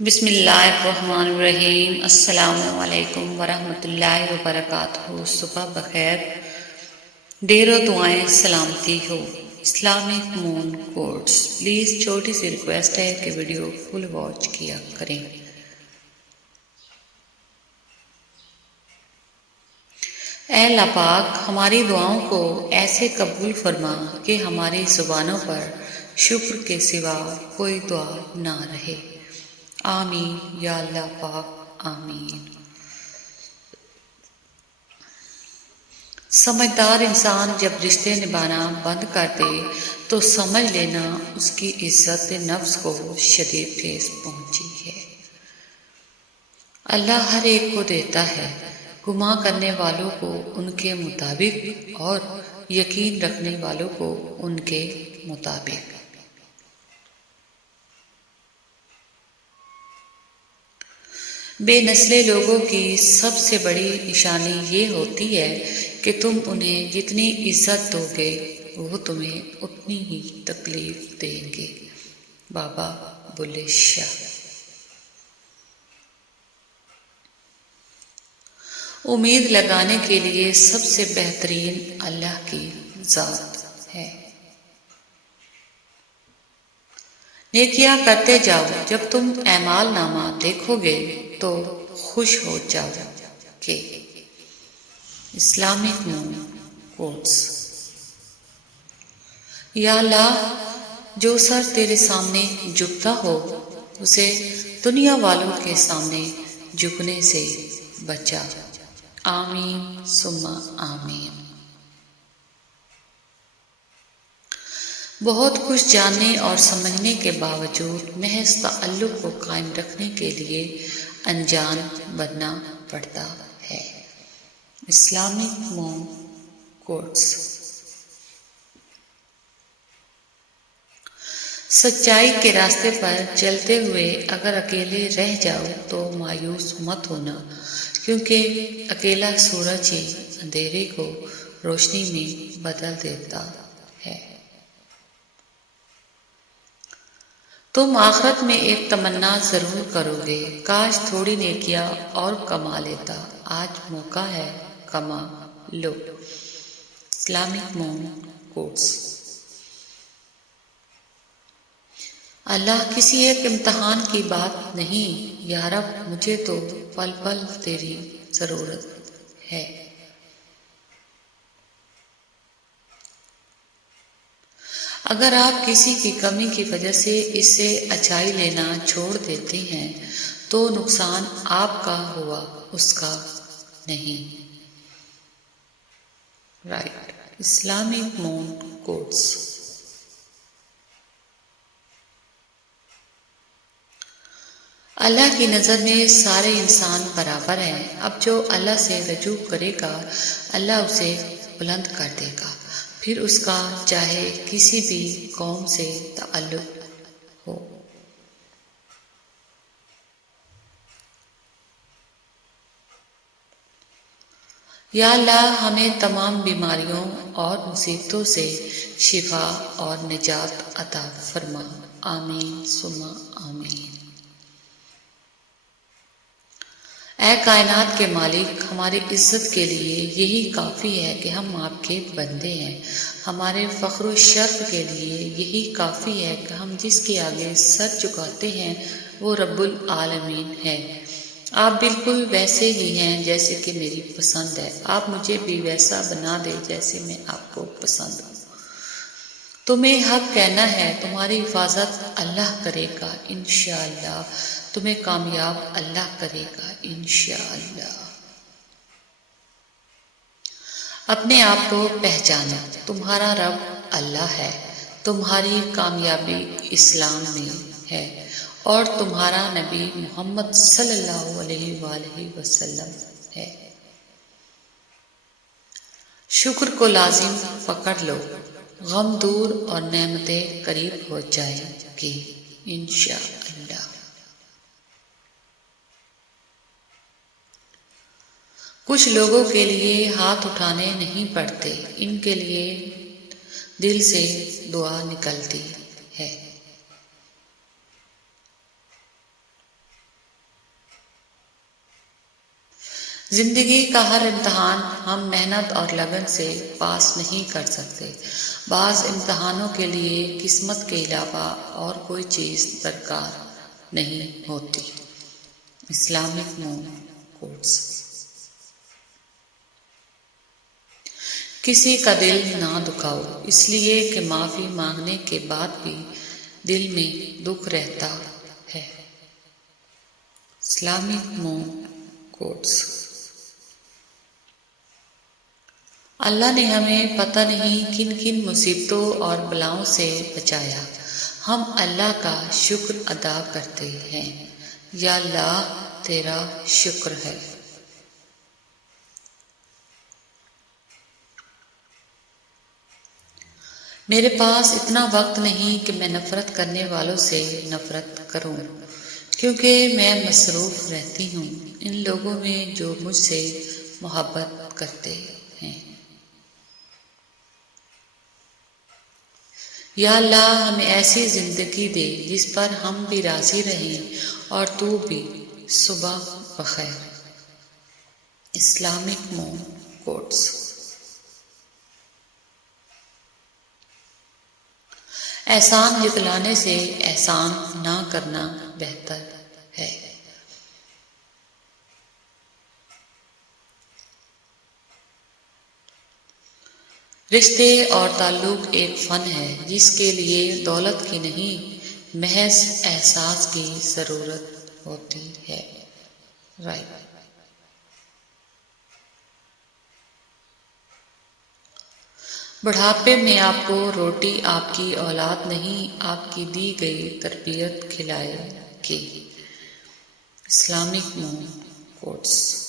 بسم اللہ الرحمن الرحیم۔ السلام علیکم ورحمۃ اللہ وبرکاتہ۔ صبح بخیر، ڈیروں دعائیں سلامتی ہو۔ اسلامک مون کوٹس، پلیز چھوٹی سی ریکویسٹ ہے کہ ویڈیو فل واچ کیا کریں۔ اے اللہ پاک، ہماری دعاؤں کو ایسے قبول فرما کہ ہماری زبانوں پر شکر کے سوا کوئی دعا نہ رہے۔ آمین یا اللہ پاک، آمین۔ سمجھدار انسان جب رشتے نبھانا بند کر دے تو سمجھ لینا اس کی عزت نفس کو شدید ٹھیس پہنچی ہے۔ اللہ ہر ایک کو دیتا ہے، گماں کرنے والوں کو ان کے مطابق اور یقین رکھنے والوں کو ان کے مطابق۔ بے نسلے لوگوں کی سب سے بڑی نشانی یہ ہوتی ہے کہ تم انہیں جتنی عزت دو گے وہ تمہیں اتنی ہی تکلیف دیں گے۔ بابا بلے شاہ۔ امید لگانے کے لیے سب سے بہترین اللہ کی ذات ہے۔ نیکیاں کرتے جاؤ، جب تم اعمال نامہ دیکھو گے تو خوش ہو جاؤ کہ اسلامک مون کوٹس۔ یا اللہ، جو سر تیرے سامنے جھکتا ہو اسے دنیا والوں کے سامنے جھکنے سے بچا۔ آمین ثم آمین۔ بہت کچھ جاننے اور سمجھنے کے باوجود محض تعلق کو قائم رکھنے کے لیے انجان بننا پڑتا ہے۔ اسلامک مون کوٹس۔ سچائی کے راستے پر چلتے ہوئے اگر اکیلے رہ جاؤ تو مایوس مت ہونا، کیونکہ اکیلا سورج ہی اندھیرے کو روشنی میں بدل دیتا ہے۔ تم آخرت میں ایک تمنا ضرور کرو گے، کاش تھوڑی نیکیاں اور کما لیتا۔ آج موقع ہے، کما لو۔ اسلامک مون کوٹس۔ اللہ کسی ایک امتحان کی بات نہیں، یا رب مجھے تو پل پل تیری ضرورت ہے۔ اگر آپ کسی کی کمی کی وجہ سے اس سے اچائی لینا چھوڑ دیتے ہیں تو نقصان آپ کا ہوا، اس کا نہیں۔ رائٹ۔ اسلامک مون کوٹس۔ اللہ کی نظر میں سارے انسان برابر ہیں۔ اب جو اللہ سے رجوع کرے گا اللہ اسے بلند کر دے گا، پھر اس کا چاہے کسی بھی قوم سے تعلق ہو۔ یا اللہ، ہمیں تمام بیماریوں اور مصیبتوں سے شفا اور نجات عطا فرما۔ آمین ثم آمین۔ اے کائنات کے مالک، ہماری عزت کے لیے یہی کافی ہے کہ ہم آپ کے بندے ہیں۔ ہمارے فخر و شرف کے لیے یہی کافی ہے کہ ہم جس کے آگے سر جھکاتے ہیں وہ رب العالمین ہے۔ آپ بالکل ویسے ہی ہیں جیسے کہ میری پسند ہے۔ آپ مجھے بھی ویسا بنا دے جیسے میں آپ کو پسند ہوں۔ تمہیں حق کہنا ہے، تمہاری حفاظت اللہ کرے گا انشاءاللہ، تمہیں کامیاب اللہ کرے گا انشاءاللہ۔ اپنے آپ کو پہچانو، تمہارا رب اللہ ہے، تمہاری کامیابی اسلام میں ہے اور تمہارا نبی محمد صلی اللہ علیہ وآلہ وسلم ہے۔ شکر کو لازم پکڑ لو، غم دور اور نعمتیں قریب ہو جائیں گی انشاءاللہ۔ کچھ لوگوں کے لیے ہاتھ اٹھانے نہیں پڑتے، ان کے لیے دل سے دعا نکلتی ہے۔ زندگی کا ہر امتحان ہم محنت اور لگن سے پاس نہیں کر سکتے۔ بعض امتحانوں کے لیے قسمت کے علاوہ اور کوئی چیز درکار نہیں ہوتی۔ Islamic quotes. کسی کا دل نہ دکھاؤ، اس لیے کہ معافی مانگنے کے بعد بھی دل میں دکھ رہتا ہے۔ Islamic quotes. اللہ نے ہمیں پتہ نہیں کن کن مصیبتوں اور بلاؤں سے بچایا، ہم اللہ کا شکر ادا کرتے ہیں۔ یا اللہ تیرا شکر ہے۔ میرے پاس اتنا وقت نہیں کہ میں نفرت کرنے والوں سے نفرت کروں، کیونکہ میں مصروف رہتی ہوں ان لوگوں میں جو مجھ سے محبت کرتے ہیں۔ یا اللہ ہمیں ایسی زندگی دے جس پر ہم بھی راضی رہیں اور تو بھی۔ صبح بخیر۔ Islamic quotes. احسان جتلانے سے احسان نہ کرنا بہتر ہے۔ رشتے اور تعلق ایک فن ہے جس کے لیے دولت کی نہیں، محض احساس کی ضرورت ہوتی ہے۔ بڑھاپے میں آپ کو روٹی آپ کی اولاد نہیں، آپ کی دی گئی تربیت کھلائے گی۔ Islamic quotes.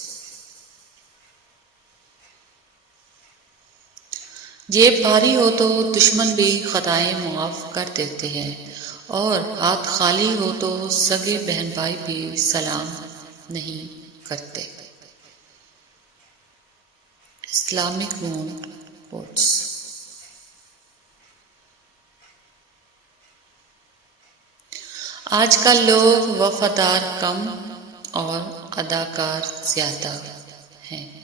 جیب بھاری ہو تو دشمن بھی خطائیں معاف کر دیتے ہیں، اور ہاتھ خالی ہو تو سگے بہن بھائی بھی سلام نہیں کرتے۔ Islamic quotes. آج کل لوگ وفادار کم اور اداکار زیادہ ہیں۔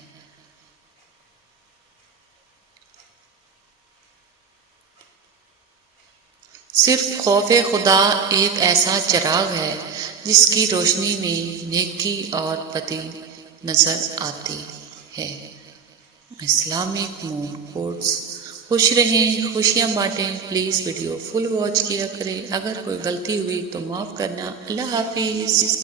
صرف خوف خدا ایک ایسا چراغ ہے جس کی روشنی میں نیکی اور بدی نظر آتی ہے۔ Islamic quotes. خوش رہیں، خوشیاں بانٹیں۔ پلیز ویڈیو فل واچ کیا کریں، اگر کوئی غلطی ہوئی تو معاف کرنا۔ اللہ حافظ۔